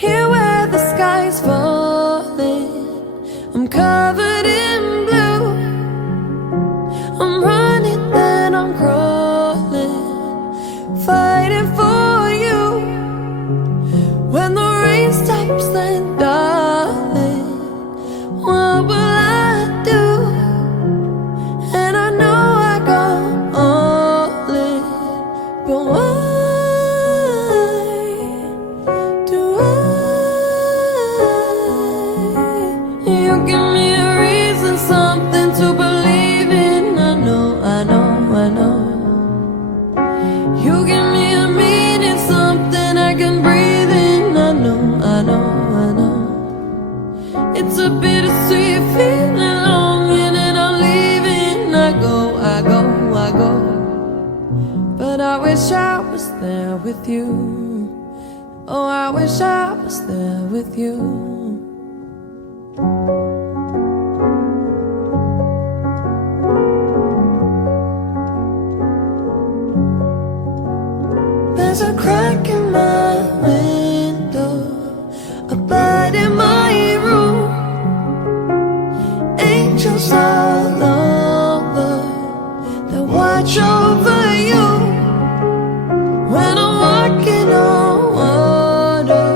Here where the sky's falling, I'm covered in blue. I'm running then I'm crawling, fighting for you. When the rain stops then darling, what will I do? And I know I go all in, but why do you give me a reason, something to believe in? I know, I know, I know. You give me a meaning, something I can breathe in. I know, I know, I know. It's a bittersweet feeling, longing and I'm leaving. I go, I go, I go. But I wish I was there with you. Oh, I wish I was there with you. There's a crack in my window, a bite in my room, angels all over that watch over you. When I'm walking on water,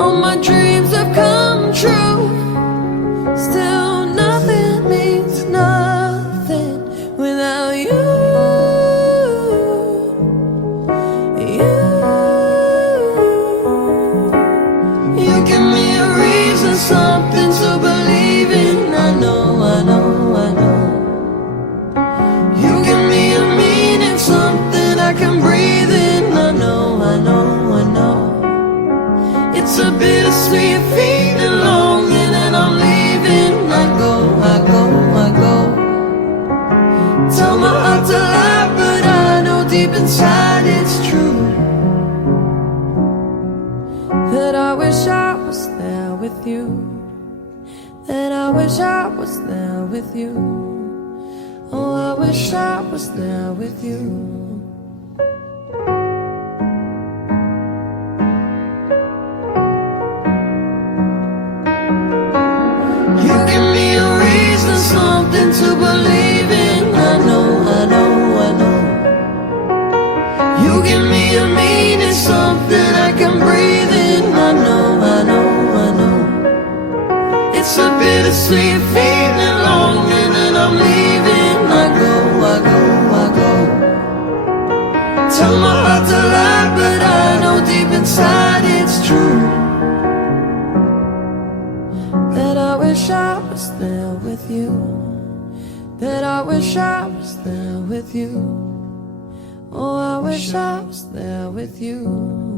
all my dreams have come true. Still nothing means nothing without you. You give me a reason, something to believe in. I know, I know, I know. You give me a meaning, something I can breathe in. I know, I know, I know. It's a bittersweet feeling, longing and I'm leaving. I go, I go, I go. Tell my heart to lie, but I know deep inside it's true. That I wish I was there with you. That I wish I was there with you. Oh, I wish I was there with you. You give me a reason, something to believe in. I know, I know, I know. You give me a meaning, something I can breathe in. I know, I know, I know. It's a bittersweet feeling, longing and I'm leaving. I go, I go, I go. Tell my heart to lie, but I know deep inside it's true. That I wish I was there with you. That I wish I was there with you. Oh, I wish I was there with you.